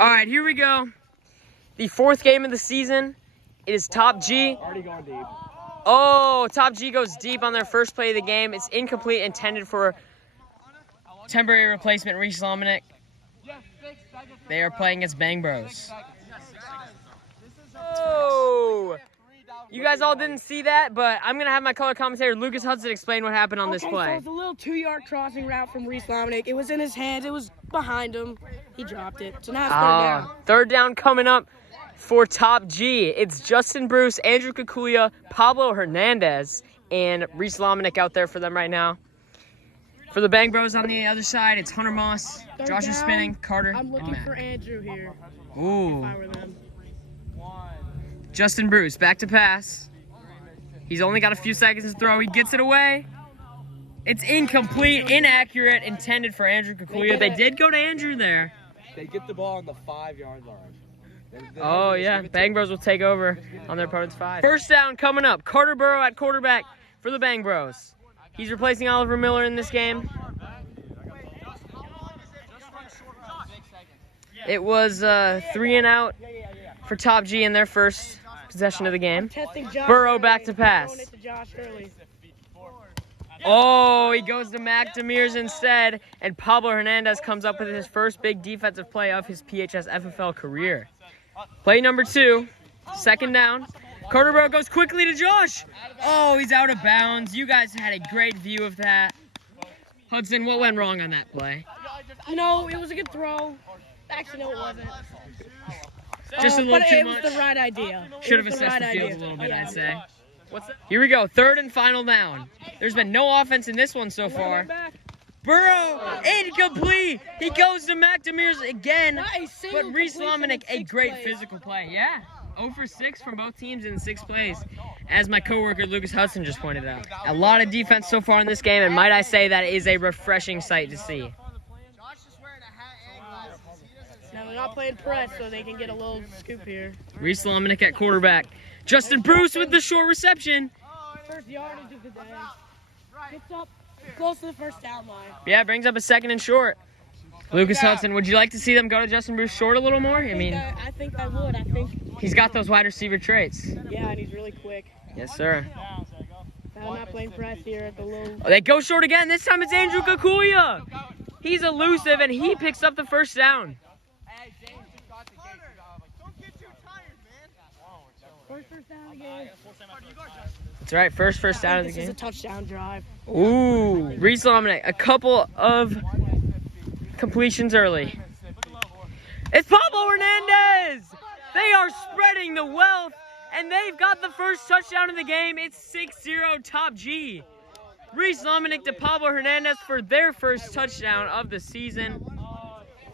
All right, here we go. The fourth game of the season. It is Top G. Already going deep. Oh, Top G goes deep on their first play of the game. It's incomplete, intended for temporary replacement Reese Lominick. They are playing against Bangbros. Oh! You guys all didn't see that, but I'm going to have my color commentator, Lucas Hudson, explain what happened on this play. So it's a little 2-yard crossing route from Reese Lominick. It was in his hands. It was behind him. He dropped it. So now it's third down. Third down coming up for Top G. It's Justin Bruce, Andrew Kikuya, Pablo Hernandez, and Reese Lominick out there for them right now. For the Bangbros on the other side, it's Hunter Moss, Josh is spinning, Carter, I'm looking and for Matt. Andrew here. Ooh. If I were them. Justin Bruce, back to pass. He's only got a few seconds to throw. He gets it away. It's incomplete, inaccurate, intended for Andrew Kikuya. They did go to Andrew there. They get the ball on the 5-yard line. Oh, yeah. Bangbros will take over on their opponent's 5. First down coming up. Carter Burrow at quarterback for the Bangbros. He's replacing Oliver Miller in this game. It was 3 and out for Top G in their first possession of the game. Burrow back to pass. Oh, he goes to Mac Demirs instead, and Pablo Hernandez comes up with his first big defensive play of his PHSFFL career. Play number 2, second down. Carter Burrow goes quickly to Josh. Oh, he's out of bounds. You guys had a great view of that. Hudson, what went wrong on that play? No, it was a good throw. Actually, no, it wasn't. Just a little but too it much. was the right idea. Should have assessed the field a little bit, I'd say. Here we go, third and final down. There's been no offense in this one so far. Burrow, incomplete. He goes to Mac Demirs again, but Reese Lominick, a great physical play. Yeah, 0 for 6 from both teams in 6 plays, as my coworker Lucas Hudson just pointed out. A lot of defense so far in this game, and might I say that is a refreshing sight to see. Now they're not playing press, so they can get a little scoop here. Reese Lominick at quarterback. Justin Bruce with the short reception. First yardage of the day. Gets up close to the first down line. Yeah, brings up a second and short. Lucas Hudson, would you like to see them go to Justin Bruce short a little more? I mean, I think I would. I think he's got those wide receiver traits. Yeah, and he's really quick. Yes, sir. I'm not playing press here at the low. Oh, they go short again. This time it's Andrew Kikuya. He's elusive, and he picks up the first down. First down again. That's right, first down of the This game. is a touchdown drive. Ooh, Reese Lominick, a couple of completions early. It's Pablo Hernandez. They are spreading the wealth, and they've got the first touchdown of the game. It's 6-0 Top G. Reese Lominick to Pablo Hernandez for their first touchdown of the season.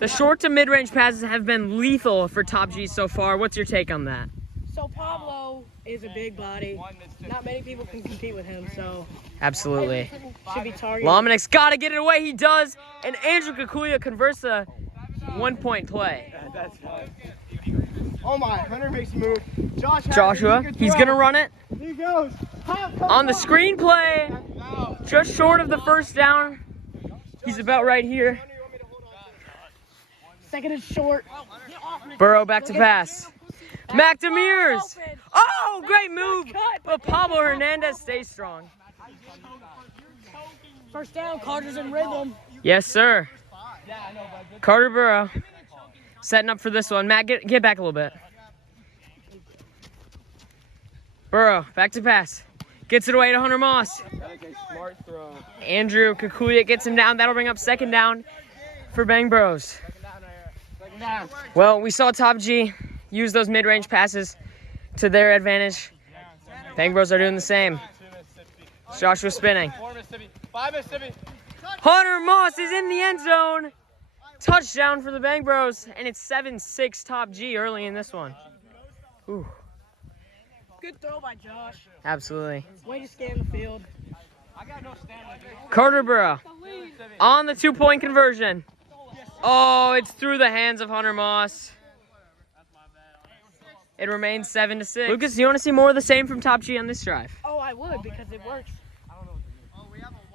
The short to mid-range passes have been lethal for Top G so far. What's your take on that? So Pablo is a big body. Not many people can compete with him, so Absolutely. should be targeted. Lominick's got to get it away. He does, and Andrew Kikuya converts a 1-point play. Oh my, Hunter makes a move. Joshua, he's going to run it. He goes. On the screen play, just short of the first down. He's about right here. Second and short. Burrow back to pass. Mac Demirs. Oh, great move. But Pablo Hernandez stays strong. First down, Carter's in rhythm. Yes, sir. Carter Burrow setting up for this one. Matt, get back a little bit. Burrow, back to pass. Gets it away to Hunter Moss. Smart throw. Andrew Kikuya gets him down. That'll bring up second down for Bangbros. Well, we saw Top G use those mid-range passes to their advantage. Bangbros are doing the same. Joshua spinning. Hunter Moss is in the end zone. Touchdown for the Bangbros, and it's 7-6 Top G early in this one. Ooh. Good throw by Josh. Absolutely. Way to scan the field. Carter Burrow on the 2-point conversion. Oh, it's through the hands of Hunter Moss. It remains 7-6. Lucas, do you want to see more of the same from Top G on this drive? Oh, I would, because it works.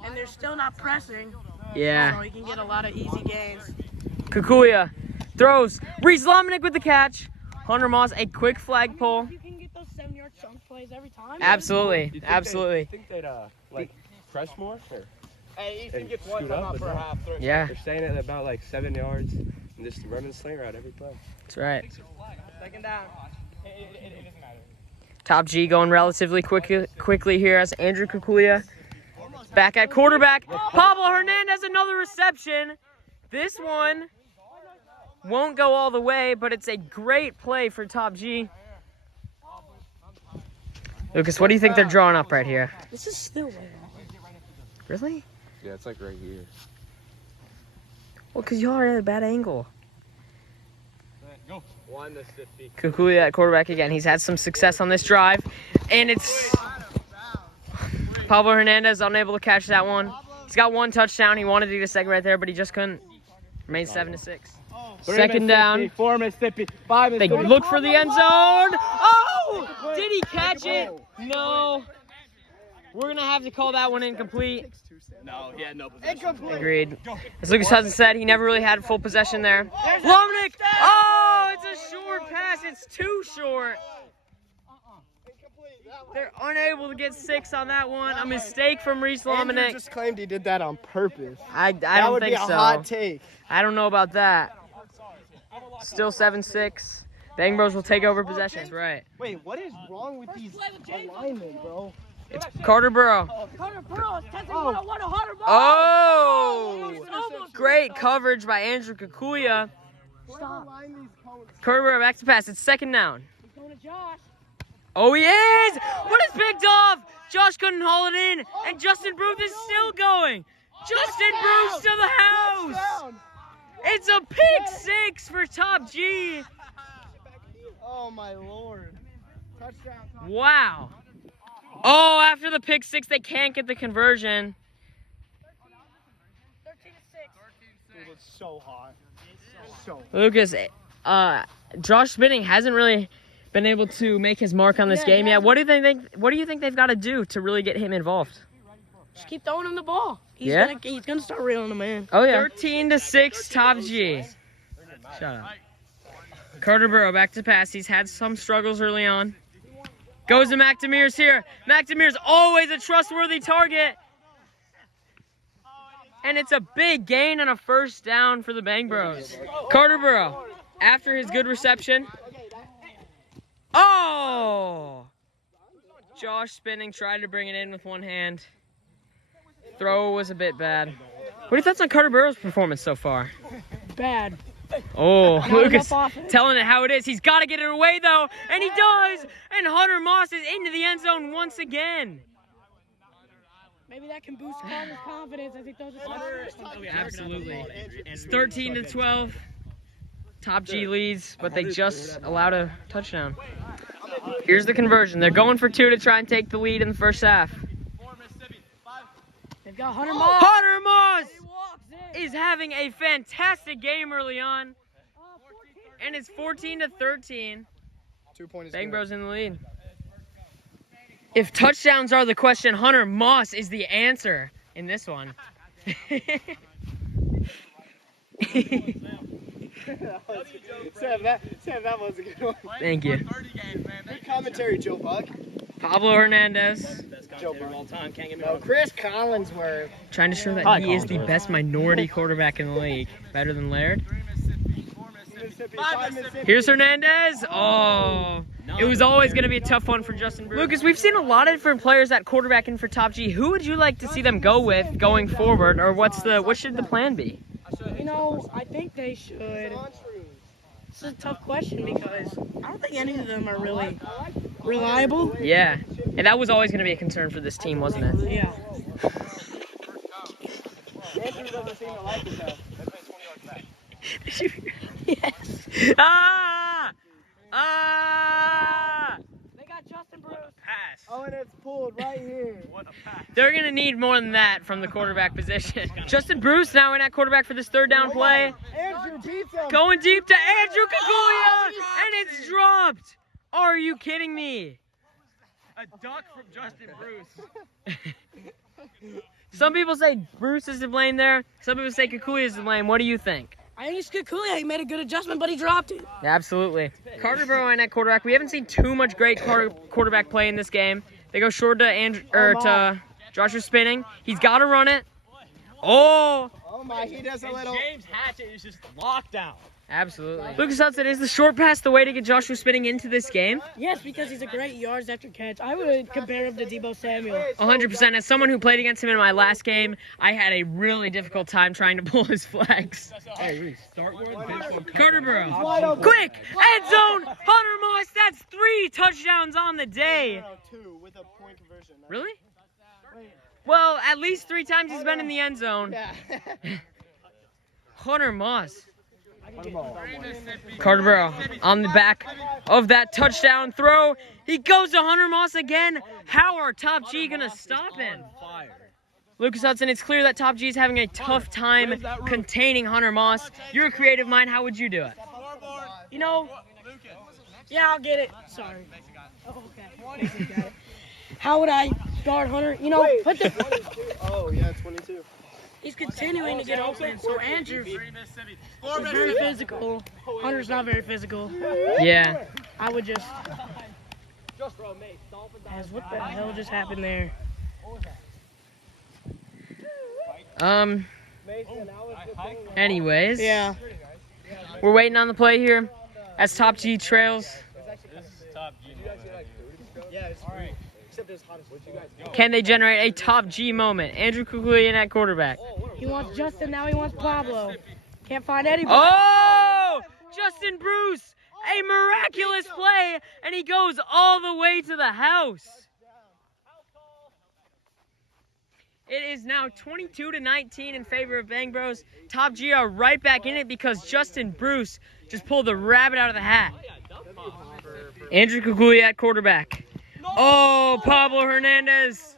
And they're still not pressing. Yeah. So he can get a lot of easy gains. Kikuya Throws. Reese Lomnick with the catch. Hunter Moss, a quick flagpole. You can get those 7-yard chunk plays every time. Absolutely. Absolutely. You think they'd like press more? Or Hey, Ethan and gets one scoot time up out as for a well? half. Throw. Yeah, They're staying at about like 7 yards and just running the slinger out every play. that's right. Second down. It doesn't matter. Top G going relatively quickly here as Andrew Kikuya back at quarterback. Pablo Hernandez, another reception. This one won't go all the way, but it's a great play for Top G. Lucas, what do you think they're drawing up right here? This is still way off. Really? Yeah, it's like right here. Well, because y'all are at a bad angle. Go. 1 Mississippi. Kikuya at quarterback again. He's had some success on this drive. And it's Pablo Hernandez unable to catch that one. He's got 1 touchdown. He wanted to get a second right there, but he just couldn't. Remains 7-6. Second down. 4 Mississippi. 5 They Mississippi. look for the end zone. Oh! Did he catch it? No. We're going to have to call that one incomplete. No, he had no possession. Agreed. As Lucas Hudson said, he never really had full possession there. Lomnick! Oh, it's a short pass. It's too short. They're unable to get 6 on that one. A mistake from Reese Andrew Lomnick. just claimed he did that on purpose. I That don't would think be a so. hot take. I don't know about that. Still 7-6. Bangbros will take over possession. That's right. Wait, what is wrong with these alignment, bro? It's Carter Burrow. Carter Burrows testing 101 to Hunter Moss. Oh! Great coverage by Andrew Kikuya. Carter Burrow back to pass. It's second down. He's going to Josh. Oh, he is! But it's picked off! Josh couldn't haul it in, and Justin Bruce is still going. Justin Bruce to the house! It's a pick 6 for Top G. Oh my lord. Touchdown. Wow. Oh, after the pick 6, they can't get the conversion. 13-6. It's so hot. So Lucas, Josh Spinning hasn't really been able to make his mark on this game yet. What do you think they've got to do to really get him involved? Just keep throwing him the ball. He's gonna start reeling him in. Oh yeah. 13-6, Top G. Shut up. Carter Burrow back to pass. He's had some struggles early on. Goes to McNamira's here. McNamira's always a trustworthy target. And it's a big gain and a first down for the Bangbros. Carter Burrow, after his good reception. Oh! Josh Spinning tried to bring it in with one hand. Throw was a bit bad. What are your thoughts on Carter Burrow's performance so far? Bad. Oh, Not Lucas enough offense. telling it how it is. He's got to get it away, though, and he does. And Hunter Moss is into the end zone once again. Maybe that can boost Carter's confidence as he throws it. Absolutely. It's 13-12. Top G leads, but they just allowed a touchdown. Here's the conversion. They're going for 2 to try and take the lead in the first half. They've got Hunter Moss. Hunter Moss He walks in. is having a fantastic game early on, and it's 14-13. 2 point is Bangbros in the lead. If touchdowns are the question, Hunter Moss is the answer in this one. Sam, that was a good one. Thank you. Good commentary, Joe Buck. Pablo Hernandez Joe Buck. No, Chris Collinsworth. trying to show that he is the best minority quarterback in the league. Better than Laird. Here's Hernandez. Oh, it was always going to be a tough one for Justin Bruce. Lucas, we've seen a lot of different players at quarterback in for Top G. Who would you like to see them go with going forward, or what should the plan be? You know, I think they should. This is a tough question because I don't think any of them are really reliable. Yeah, and that was always going to be a concern for this team, wasn't it? Yeah. Andrew doesn't seem to like it though. Yes. Ah! They got Justin Bruce. Pass. Oh, and it's pulled right here. They're going to need more than that from the quarterback position. Justin Bruce now in at quarterback for this third down play. Andrew beats him. Going deep to Andrew Kikuya, and it's dropped. Are you kidding me? A duck from Justin Bruce. Some people say Bruce is to blame there. Some people say Kikuya is to blame. What do you think? I think it's good. Cooley, he made a good adjustment, but he dropped it. Absolutely. Carter Burrow at quarterback. We haven't seen too much great quarterback play in this game. They go short to to Joshua Spinning. He's got to run it. Oh! Oh my, he does a little. James Hatchett is just locked down. Absolutely. Lucas Hudson, is the short pass the way to get Joshua Spinning into this game? Yes, because he's a great yards after catch. I would compare him to Deebo Samuel. 100%. As someone who played against him in my last game, I had a really difficult time trying to pull his flags. Carter Burrow. Quick! End zone! Hunter Moss, that's 3 touchdowns on the day. 2 with a point conversion. Really? Well, at least 3 times he's been in the end zone. Yeah. Hunter Moss. Carter Burrow on the back of that touchdown throw. He goes to Hunter Moss again. How are Top G going to stop him? Lucas Hudson, it's clear that Top G is having a tough time containing Hunter Moss. You're a creative mind. How would you do it? You know, yeah, I'll get it. Sorry. Oh, okay. How would I guard Hunter? You know, put the... Oh, yeah, 22. He's continuing to get open, so Andrew is very physical. Hunter's not very physical. Yeah. I would just... What the hell just happened there? Anyways. Yeah. We're waiting on the play here as Top G trails. Can they generate a Top G moment? Andrew Kukulian at quarterback. He wants Justin, now he wants Pablo. Can't find anybody. Oh! Justin Bruce! A miraculous play, and he goes all the way to the house. It is now 22-19 in favor of Bangbros. Top G are right back in it because Justin Bruce just pulled the rabbit out of the hat. Andrew Kukulia at quarterback. Oh, Pablo Hernandez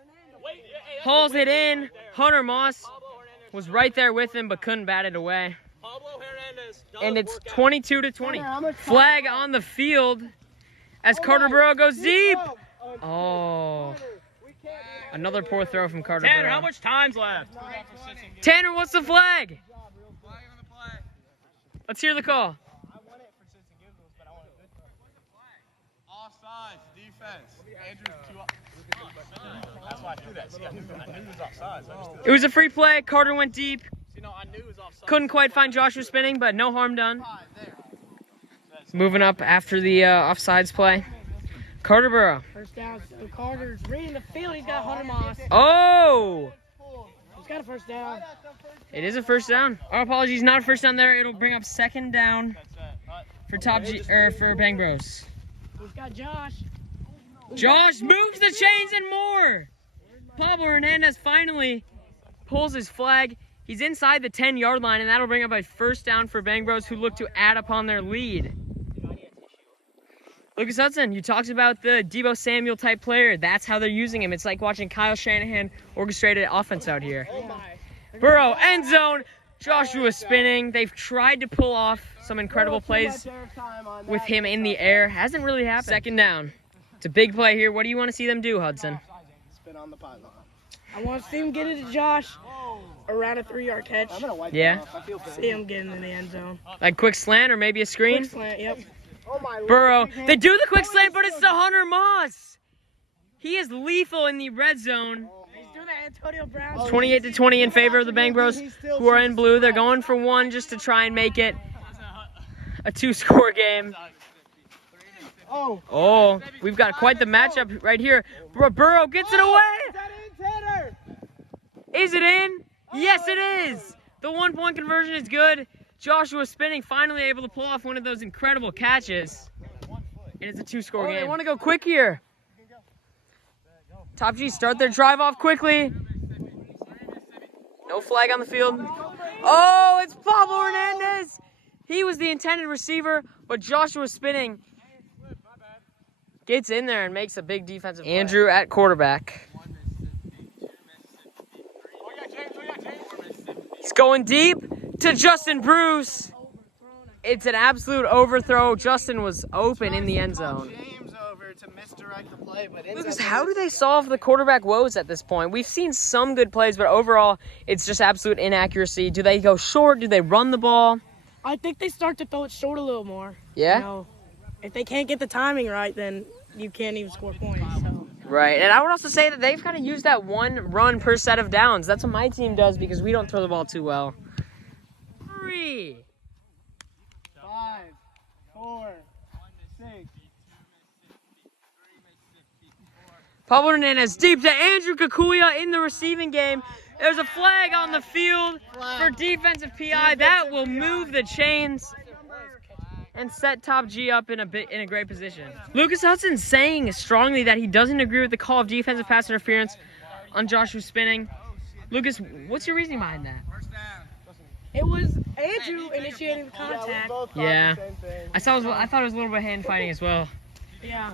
hauls it in. Hunter Moss was right there with him but couldn't bat it away. And it's 22-20. Flag on the field as Carter Burrow goes deep. Oh. Another poor throw from Carter Tanner, Burrow. how much time's left? Tanner, what's the flag? Let's hear the call. Offsides, defense. Andrew's too up. That's why I knew that. See, I knew he was offsides. It was a free play. Carter went deep. See, no, I knew he was offsides. Couldn't quite find Joshua Spinning, but no harm done. Moving up after the offsides play. Carter Burrow. First down, so Carter's reading the field. He's got Hunter Moss. Oh! He's got a first down. It is a first down. Our apologies, not a first down there. It'll bring up second down for for Bangbros. He's got Josh. Josh moves the chains and more. Pablo Hernandez finally pulls his flag. He's inside the 10-yard line, and that'll bring up a first down for Bangbros, who look to add upon their lead. Lucas Hudson, you talked about the Deebo Samuel type player. That's how they're using him. It's like watching Kyle Shanahan orchestrated offense out here. Burrow, end zone. Joshua Spinning. They've tried to pull off some incredible plays with him in the air. Hasn't really happened. Second down. It's a big play here. What do you want to see them do, Hudson? Spin on the pylon. I want to see him get it to Josh around a 3-yard catch. I'm gonna wipe Yeah. it off. I feel bad. See him getting in the end zone. Like quick slant or maybe a screen? Quick slant, yep. Oh my Burrow. They do the quick slant, but it's to Hunter Moss. He is lethal in the red zone. He's doing that Antonio Brown. 28-20 in favor of the Bangbros, who are in blue. They're going for one just to try and make it a 2-score game. Oh, we've got quite the matchup right here. Burrow gets it away. Is it in? Yes, it is. The 1-point conversion is good. Joshua Spinning finally able to pull off one of those incredible catches. And it's a 2-score game. They want to go quick here. Top G start their drive off quickly. No flag on the field. Oh, it's Pablo Hernandez. He was the intended receiver, but Joshua Spinning gets in there and makes a big defensive play. Andrew at quarterback. He's going deep to Justin Bruce. It's an absolute overthrow. Justin was open in the end zone. James over to misdirect the play, but Lucas, how do they solve the quarterback woes at this point? We've seen some good plays, but overall, it's just absolute inaccuracy. Do they go short? Do they run the ball? I think they start to throw it short a little more. Yeah? You know, if they can't get the timing right, then you can't even score points. So. Right. And I would also say that they've got to use that one run per set of downs. That's what my team does because we don't throw the ball too well. 3. 5, 4, 6. Pablo Hernandez deep to Andrew Kikuya in the receiving game. There's a flag on the field for defensive PI. That will move the chains and set Top G up in a great position. Lucas Hudson saying strongly that he doesn't agree with the call of defensive pass interference on Joshua spinning. Lucas, what's your reasoning behind that? It was Andrew initiating the contact. Yeah. I thought it was a little bit of hand fighting as well. Yeah.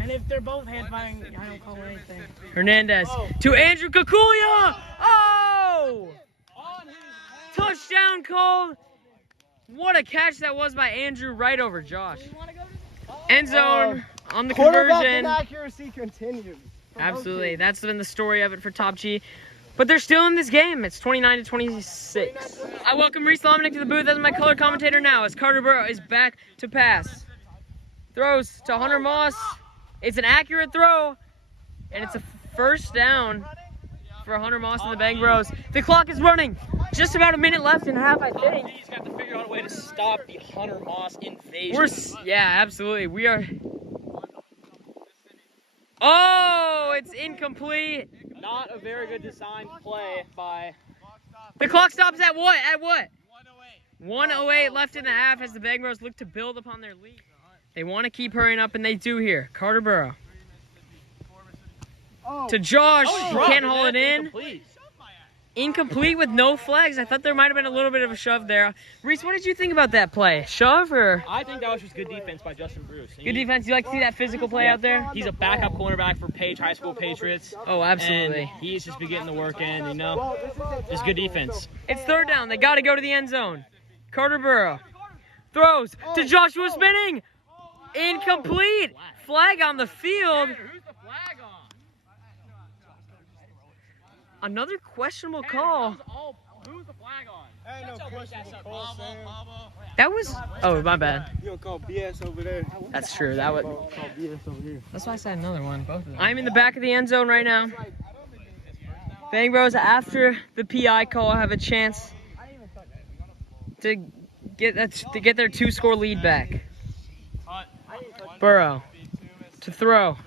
And if they're both hand fighting, I don't call anything. Hernandez to Andrew Kikuya. Oh! Touchdown called. What a catch that was by Andrew right over Josh. End zone on the Quarterback conversion. inaccuracy continues. Absolutely. That's been the story of it for Top G. But they're still in this game. It's 29-26. I welcome Reese Lomnick to the booth as my color commentator now as Carter Burrow is back to pass. Throws to Hunter Moss. It's an accurate throw. And it's a first down for Hunter Moss and the Bangbros. The clock is running. Just about a minute left in half, I think. He's got to figure out a way to stop the Hunter Moss invasion. Yeah, absolutely. We are. Oh, it's incomplete. Not a very good designed play by. The clock stops at what? At what? 1:08 left in the half as the Bangbros look to build upon their lead. They want to keep hurrying up, and they do here. Carter Burrow. To Josh. Can't haul it in. Incomplete with no flags. I thought there might have been a little bit of a shove there. Reese, what did you think about that play? Shove or? I think that was just good defense by Justin Bruce. Good defense. You like to see that physical play out there? He's a backup cornerback for Page High School Patriots. Oh, absolutely. And he's just been getting the work in, you know. Just good defense. It's third down. They got to go to the end zone. Carter Burrow throws to Joshua spinning. Incomplete. Flag on the field. Who's the flag on? Another questionable call. Who's the flag on? Ain't no questionable call, Sam. That was. Oh, my bad. You don't call BS over there. That's true. That would. Call BS over here. That's why I said another one. Both of them. I'm in the back of the end zone right now. Bangbros, after the PI call, have a chance to get their 2-score lead back. Burrow to throw.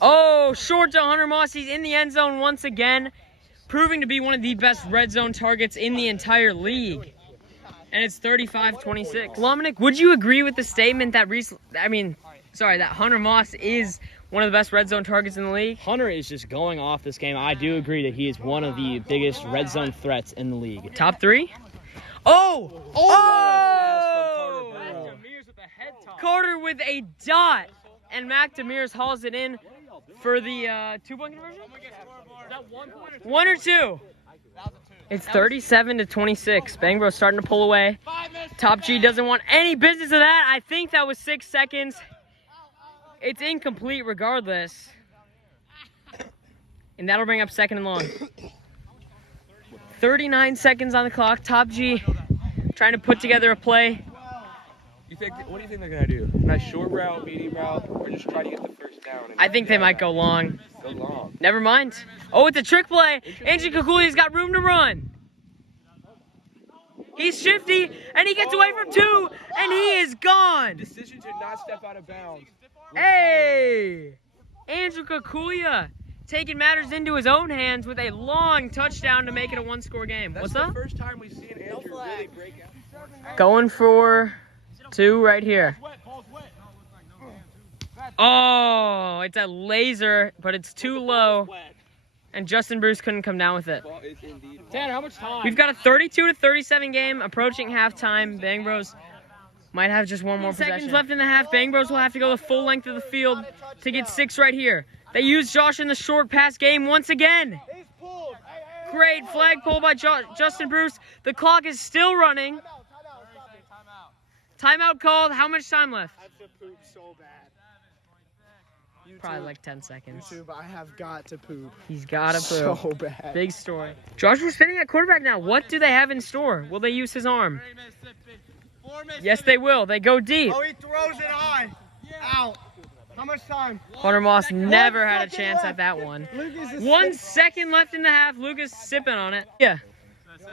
Oh, short to Hunter Moss. He's in the end zone once again, proving to be one of the best red zone targets in the entire league. And it's 35-26. Lomnick, would you agree with the statement that that Hunter Moss is one of the best red zone targets in the league? Hunter is just going off this game. I do agree that he is one of the biggest red zone threats in the league. Top 3? Oh! Carter with a dot. And Mac Demers hauls it in for the 2-point conversion? Is that 1 point or 1 or 2? It's 37-26. Bangbros starting to pull away. Top G doesn't want any business of that. I think that was 6 seconds. It's incomplete regardless. And that'll bring up second and long. 39 seconds on the clock. Top G trying to put together a play. What do you think they're gonna do? Nice short route, medium route, or just try to get the first down? I think they might go long. Go long. Never mind. Oh, it's a trick play. Andrew Kikulia's got room to run. He's shifty, and he gets away from 2, and he is gone. Decision to not step out of bounds. Hey! Andrew Kikulia taking matters into his own hands with a long touchdown to make it a 1-score game. What's That's up? the first time we've seen Andrew really break out. Going for 2 right here. Oh, it's a laser, but it's too low. And Justin Bruce couldn't come down with it. Ball is indeed. Tanner, how much time? We've got a 32-37 game approaching halftime. Bangbros might have just one more possession. Seconds left in the half. Bangbros will have to go the full length of the field to get 6 right here. They use Josh in the short pass game once again. Great flag pull by Justin Bruce. The clock is still running. Timeout called. How much time left? I have to poop so bad. Probably like 10 seconds. YouTube, I have got to poop. He's got to poop. So bad. Big story. Joshua's spinning at quarterback now. What do they have in store? Will they use his arm? Yes, they will. They go deep. Oh, he throws it on. Out. How much time? Hunter Moss never had a chance at that one. Lucas is 1 second left in the half. Lucas sipping on it. Yeah.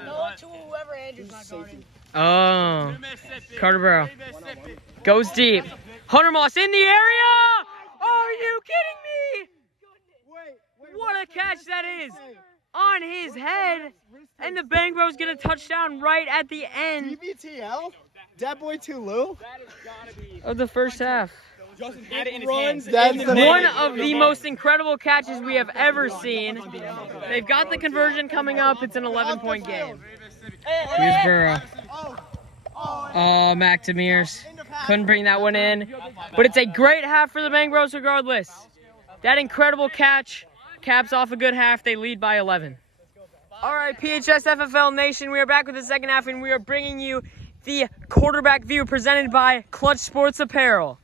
No, to whoever Andrew's not guarding. Oh. Carter Burrow goes deep. Hunter Moss in the area. Are you kidding me? What a catch that is. On his head. And the Bangbros get a touchdown right at the end DBTL? Dat boy Tulu? of the first half. Runs. That's the One of the most incredible catches we have ever seen. They've got the conversion coming up. It's an 11-point game. Here's Burrow. Oh, Mac Demirs. Couldn't bring that one in. But it's a great half for the Bangbros regardless. That incredible catch caps off a good half. They lead by 11. All right, PHSFFL Nation, we are back with the second half, and we are bringing you the quarterback view presented by Clutch Sports Apparel.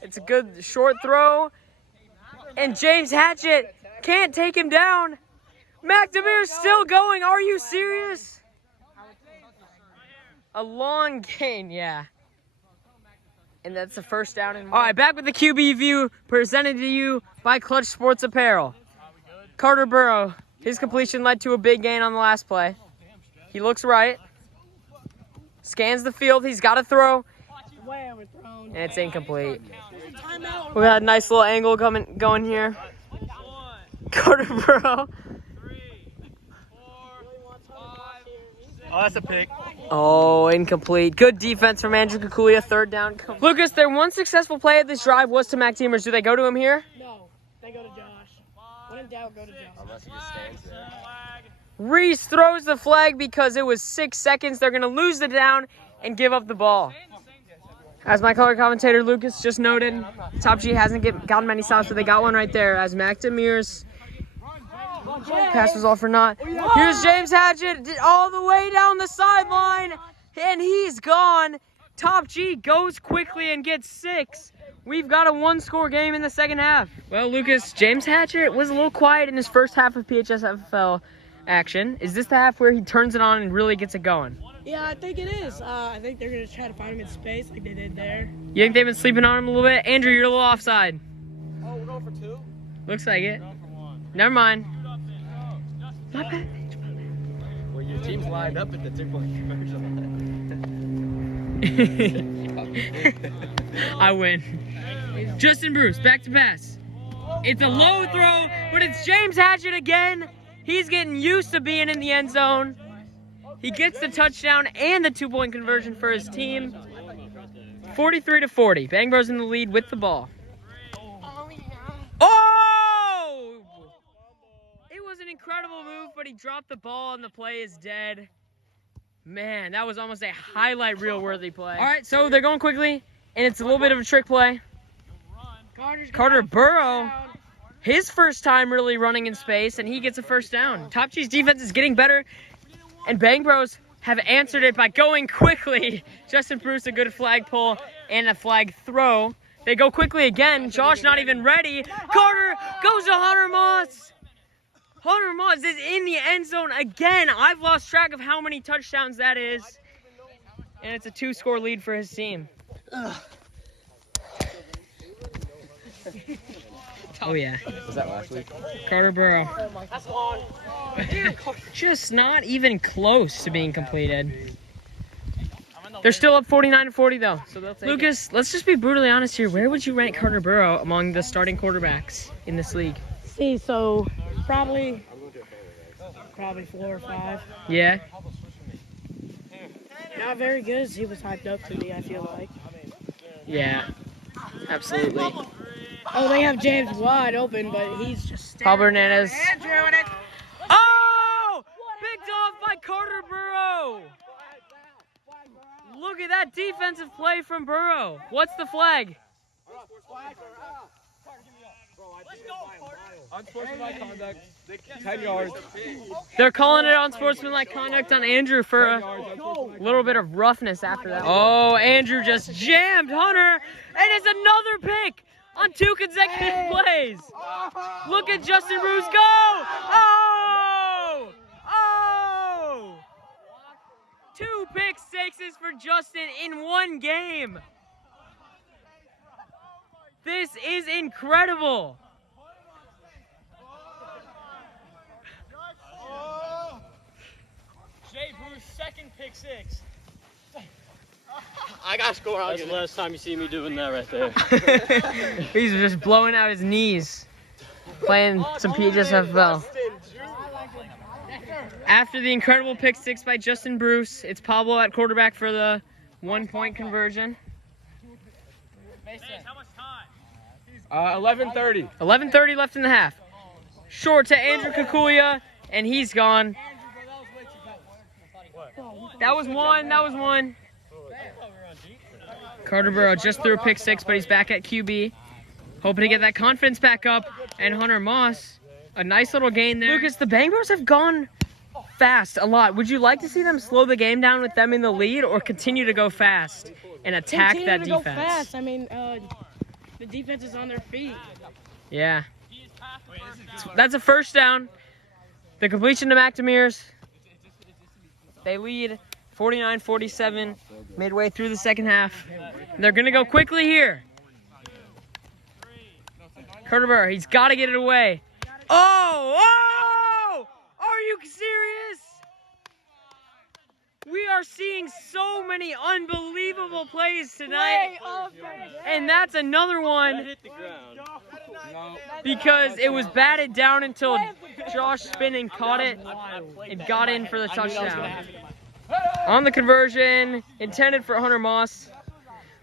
It's a good short throw, and James Hatchett can't take him down. McNameer's still going. Are you serious? A long gain, yeah. And that's a first down. All right, back with the QB view presented to you by Clutch Sports Apparel. Carter Burrow, his completion led to a big gain on the last play. He looks right. Scans the field. He's got to throw. Way overthrown. And it's incomplete. Timeout. We got a nice little angle going here. Carter Burrow. Oh, that's a pick. Oh, incomplete. Good defense from Andrew Kukulia. Third down. Lucas, their one successful play of this drive was to Mac Demers. Do they go to him here? No, they go to Josh. When in doubt, go to Josh. Unless he just stands there. Reese throws the flag because it was 6 seconds. They're going to lose the down and give up the ball. As my color commentator Lucas just noted, Top G hasn't gotten many stops, but they got one right there as Mac Demers. Pass was all for naught. Here's James Hatchett all the way down the sideline, and he's gone. Top G goes quickly and gets 6. We've got a one-score game in the second half. Well, Lucas, James Hatchett was a little quiet in his first half of PHSFFL action. Is this the half where he turns it on and really gets it going? Yeah, I think it is. I think they're going to try to find him in space like they did there. You think they've been sleeping on him a little bit? Andrew, you're a little offside. Oh, we're going for 2? Looks like it. Never mind. My bad. Well, your team's lined up at the 2-point conversion. I win. Justin Bruce, back to pass. It's a low throw, but it's James Hatchett again. He's getting used to being in the end zone. He gets the touchdown and the 2-point conversion for his team. 43-40. Bangbros in the lead with the ball. Oh! It was an incredible move, but he dropped the ball and the play is dead. Man, that was almost a highlight reel-worthy play. All right, so they're going quickly, and it's a little bit of a trick play. Carter Burrow, his first time really running in space, and he gets a first down. Top G's defense is getting better, and Bangbros have answered it by going quickly. Justin Bruce, a good flag pull and a flag throw. They go quickly again. Josh not even ready. Carter goes to Hunter Moss. Hunter Moss is in the end zone again. I've lost track of how many touchdowns that is. And it's a 2-score lead for his team. Oh, yeah. Was that last week? Carter Burrow. Just not even close to being completed. They're still up 49-40, though. So Lucas, let's just be brutally honest here. Where would you rank Carter Burrow among the starting quarterbacks in this league? See, so probably 4 or 5. Yeah? Not very good as he was hyped up to be, I feel like. Yeah. Absolutely. Oh, they have James wide open, but he's just Pablo Hernandez. Oh! Picked off by Carter Burrow. Look at that defensive play from Burrow. What's the flag? Unsportsmanlike conduct, 10 yards. They're calling it unsportsmanlike conduct on Andrew for a little bit of roughness after that. Oh, Andrew just jammed Hunter, and it's another pick on 2 consecutive plays. Look at Justin Bruce go! Oh! Oh! pick sixes for Justin in one game. This is incredible. Jay Bruce, second pick six. I got to score. That's the last time you see me doing that right there. He's just blowing out his knees, playing some PHSFFL. After the incredible pick six by Justin Bruce, it's Pablo at quarterback for the 1-point conversion. How much time? 11:30. 11:30 left in the half. Short to Andrew Kikuya, and he's gone. That was one. Carter Burrow just threw a pick six, but he's back at QB. Hoping to get that confidence back up. And Hunter Moss, a nice little gain there. Lucas, the Bangbros have gone fast a lot. Would you like to see them slow the game down with them in the lead or continue to go fast and attack that defense? Go fast. I mean, the defense is on their feet. Yeah. That's a first down. The completion to McNamara's. They lead 49-47 midway through the second half. They're going to go quickly here. Carter Burr, he's got to get it away. Oh! Are you serious? We are seeing so many unbelievable plays tonight. And that's another one Hit the ground. because it was batted down until Josh Spinning caught it and got in for the touchdown. On the conversion, intended for Hunter Moss.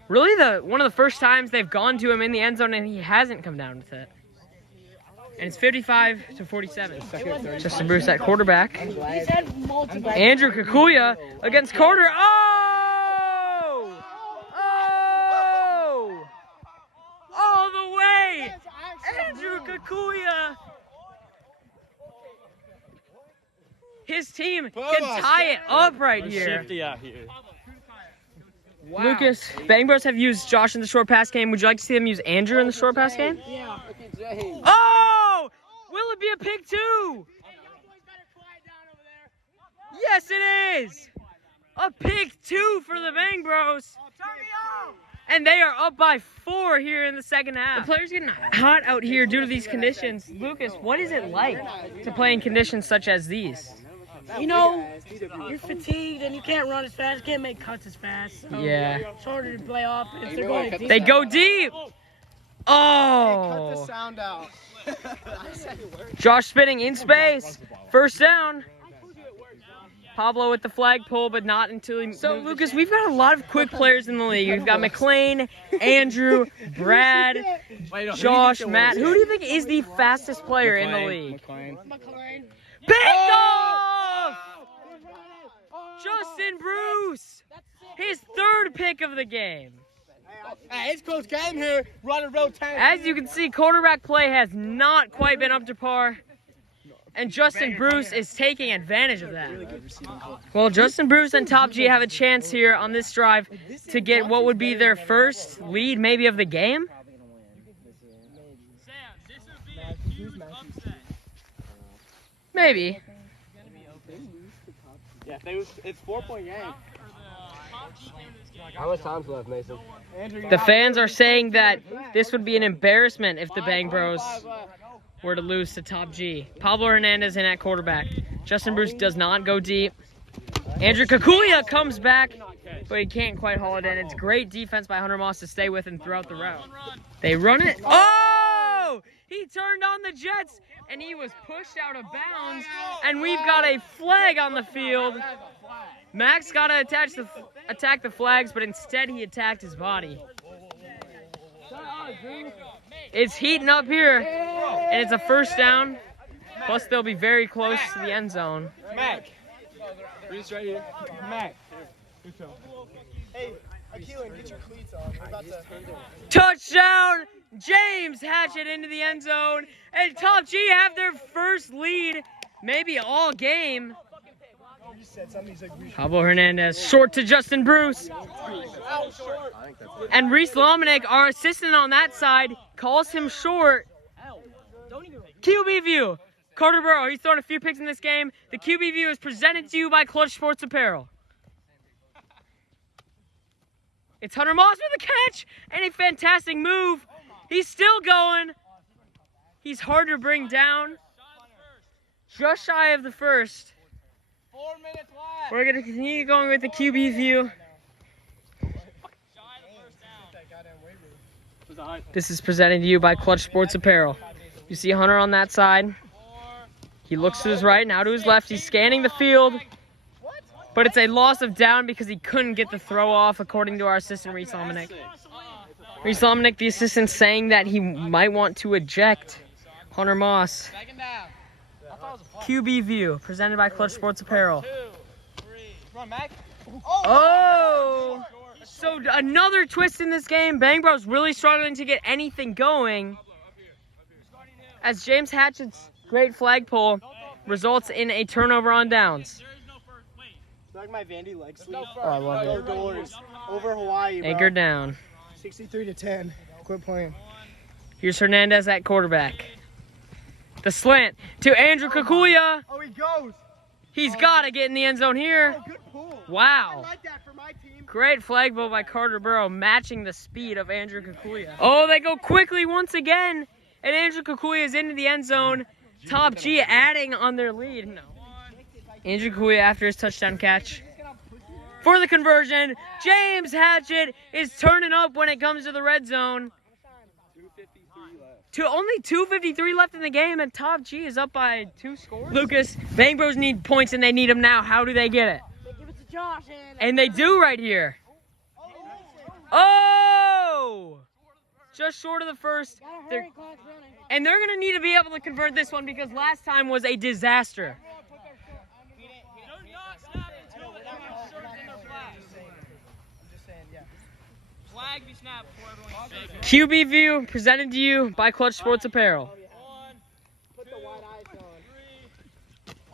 Really one of the first times they've gone to him in the end zone and he hasn't come down with it. And it's 55-47. Justin Bruce at quarterback. He's had multiple. Andrew Kikuya against Carter. Oh! All the way! Andrew Kikuya! His team can tie it up right here. Shifty out here. Wow. Lucas, Bangbros have used Josh in the short pass game. Would you like to see them use Andrew in the short pass game? Yeah. Oh! Will it be a pick two? Yes, it is! A pick two for the Bangbros. And they are up by 4 here in the second half. The players getting hot out here due to these conditions. Lucas, what is it like to play in conditions such as these? You know, you're fatigued and you can't run as fast, can't make cuts as fast. So Yeah. It's harder to play offense. They're going deep. They go deep. Cut the Oh! sound out. Josh Spinning in space. First down. Pablo with the flag pull, but not until he. So, Lucas, we've got a lot of quick players in the league. We've got McLean, Andrew, Brad, Josh, Matt. Who do you think is the fastest player in the league? McLean. Picked off! Justin Bruce, his third pick of the game. Hey, it's Coach Game here, running road 10. As you can see, quarterback play has not quite been up to par. And Justin Bruce is taking advantage of that. Well, Justin Bruce and Top G have a chance here on this drive to get what would be their first lead maybe of the game. Sam, this would be a huge upset. Maybe. Yeah, it's 4-point game. How much time's left, Mason? The fans are saying that this would be an embarrassment if the Bangbros were to lose to Top G. Pablo Hernandez in at quarterback. Justin Bruce does not go deep. Andrew Kikuya comes back, but he can't quite haul it in. It's great defense by Hunter Moss to stay with him throughout the route. They run it. Oh! He turned on the Jets, and he was pushed out of bounds, and we've got a flag on the field. Max got to attack the flags, but instead he attacked his body. It's heating up here, and it's a first down. Plus, they'll be very close to the end zone. Mac. Bruce right here. Mac. Hey, Keelan, get your cleats on. We're about to... Touchdown! James Hatchett into the end zone, and Top G have their first lead, maybe all game. Pablo Hernandez, short to Justin Bruce. And Reese Lominick, our assistant on that side, calls him short. QB view. Carter Burrow, he's thrown a few picks in this game. The QB view is presented to you by Clutch Sports Apparel. It's Hunter Moss with a catch and a fantastic move. He's still going. He's hard to bring down. Just shy of the first. 4 minutes left. We're going to continue going with the QB view. This is presented to you by Clutch Sports Apparel. You see Hunter on that side. He looks to his right, now to his left. He's scanning the field. But it's a loss of down because he couldn't get the throw off, according to our assistant, Reese Lomenick. Reese Lomenick, the assistant, saying that he might want to eject Hunter Moss. QB view, presented by Clutch Sports Apparel. Oh! So another twist in this game. Bangbros really struggling to get anything going, as James Hatchett's great flagpole results in a turnover on downs. Like my Vandy leg sleeve. Oh, I love Go it. Doors. Over Hawaii, bro. Anchor down. 63-10. Quit playing. Here's Hernandez at quarterback. The slant to Andrew Kikuya. Oh, he goes. He's got to get in the end zone here. Oh, good pull. I Wow. like that for my team. Great flagpole by Carter Burrow, matching the speed of Andrew Kikuya. Oh, they go quickly once again. And Andrew Kikuya is into the end zone. Top G adding on their lead. No. Andrew Kikuya after his touchdown catch. For the conversion, James Hatchett is turning up when it comes to the red zone. Only 2:53 left in the game, and Top G is up by 2 scores. Lucas, Bangbros need points, and they need them now. How do they get it? They give it to Josh, And they do right here. Oh! Just short of the first. They're- And they're going to need to be able to convert this one because last time was a disaster. QB view presented to you by Clutch Sports Apparel.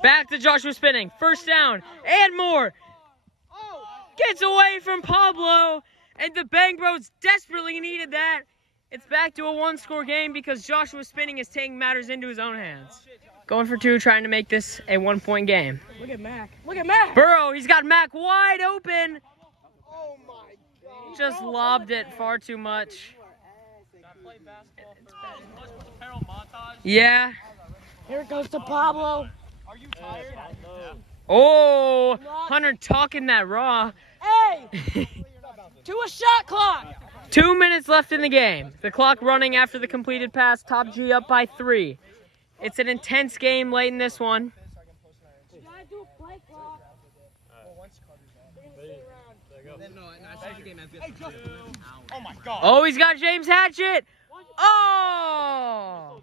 Back to Joshua spinning. First down and more. Gets away from Pablo, and the Bangbros desperately needed that. It's back to a 1-score game because Joshua spinning is taking matters into his own hands. Going for 2, trying to make this a 1-point game. Look at Mac. Look at Mac. Burrow, he's got Mac wide open. Oh, my God. Just lobbed it far too much. Yeah. Here it goes to Pablo. Are you tired? Oh, Hunter talking that raw. Hey! To a shot clock. 2 minutes left in the game. The clock running after the completed pass. Top G up by 3. It's an intense game late in this one. Oh my God. Oh, he's got James Hatchett. Oh!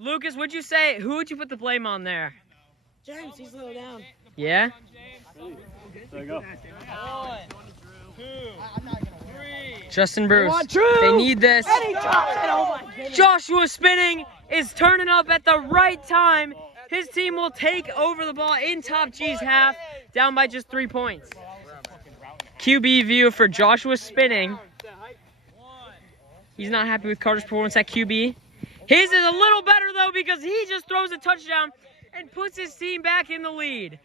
Lucas, would you say, who would you put the blame on there? James, he's a little down. Yeah? There you go. 1, 2, 3. Justin Bruce. want Drew. They need this. And he drops it. Oh my goodness. Joshua spinning is turning up at the right time. His team will take over the ball in Top G's half, down by just 3 points. QB view for Joshua spinning. He's not happy with Carter's performance at QB. His is a little better, though, because he just throws a touchdown and puts his team back in the lead.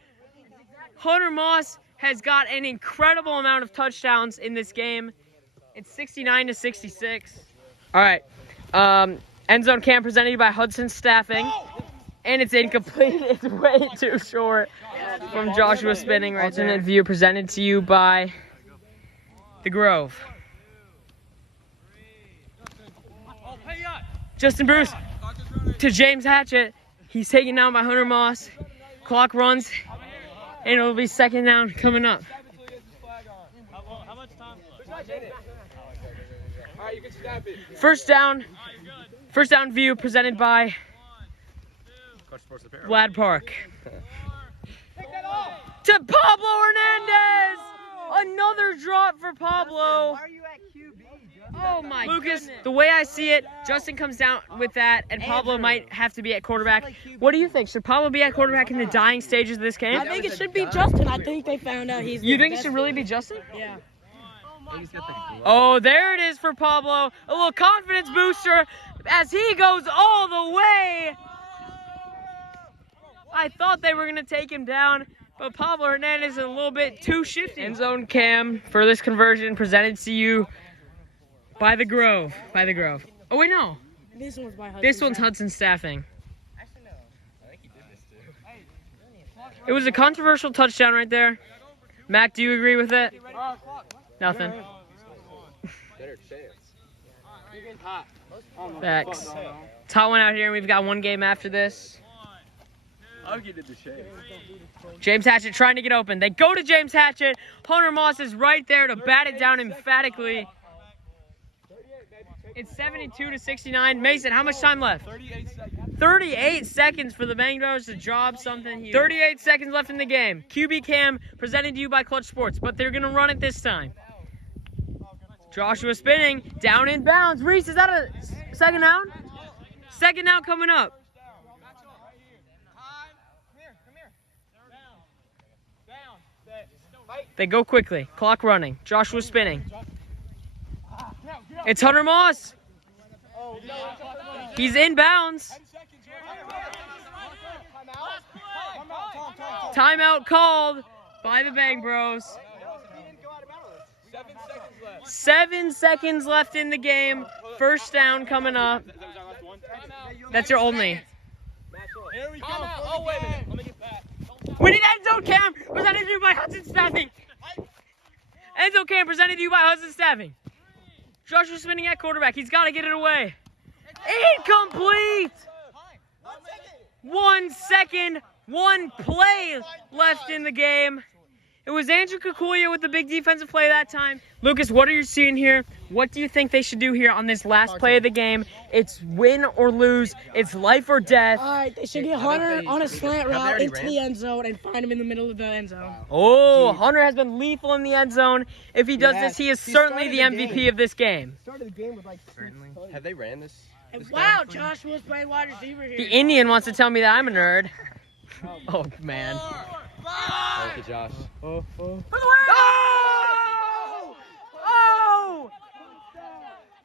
Hunter Moss has got an incredible amount of touchdowns in this game. It's 69-66. All right. End zone cam presented by Hudson Staffing. And it's incomplete. It's way too short from Joshua spinning right there. Alternate view presented to you by The Grove. Justin Bruce to James Hatchett. He's taken down by Hunter Moss. Clock runs, and it'll be second down coming up. How much time? All right, you can snap it. First down view presented by Vlad Park. To Pablo Hernandez! Another drop for Pablo. Oh my Lucas, the way I see it, Justin comes down with that, and Pablo might have to be at quarterback. What do you think? Should Pablo be at quarterback in the dying stages of this game? I think it should be Justin. I think they found out he's. You think it should really be Justin? Yeah. Oh, there it is for Pablo. A little confidence booster as he goes all the way. I thought they were going to take him down, but Pablo Hernandez is a little bit too shifty. End zone cam for this conversion presented to you by the Grove. By the Grove. Oh wait, no. This one's by Hudson. This one's Hudson Staffing. It was a controversial touchdown right there. Mac, do you agree with it? Nothing. Better chance. Facts. Todd went out here, and we've got one game after this. I'll give it the shade. James Hatchett trying to get open. They go to James Hatchett. Hunter Moss is right there to bat it down emphatically. It's 72-69. Mason, how much time left? 38 seconds. 38 seconds for the Bangbros to drop something here. 38 seconds left in the game. QB Cam presented to you by Clutch Sports, but they're going to run it this time. Joshua spinning, down in bounds. Reese, is that a second down? Second down coming up. They go quickly. Clock running. Joshua spinning. It's Hunter Moss. He's in bounds. Timeout called by the Bangbros. 7 seconds left in the game. First down coming up. That's your only. Oh, wait a minute. Let me get back. We need end zone cam presented to you by Hudson Staffing. End zone cam presented to you by Hudson Staffing. Joshua spinning at quarterback. He's got to get it away. Incomplete. 1 second, 1 play left in the game. It was Andrew Kikuya with the big defensive play that time. Lucas, what are you seeing here? What do you think they should do here on this last play of the game? It's win or lose. It's life or death. All right, they should get Hunter on a slant route into the end zone and find him in the middle of the end zone. Oh, Hunter has been lethal in the end zone. If he does this, he is certainly the MVP of this game. Started the game with like Have they ran this? And wow, Joshua's playing wide receiver here. The Indian wants to tell me that I'm a nerd. Oh, man. Thank you, Josh. Oh! Oh!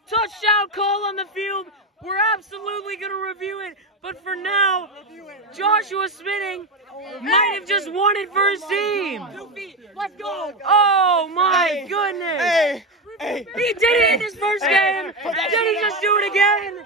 Touchdown call on the field. We're absolutely going to review it. But for now, Joshua spinning might have just won it for his team. 2 feet. Let's go. Oh, my goodness. Hey. He did it in his first game. Did he just do it again?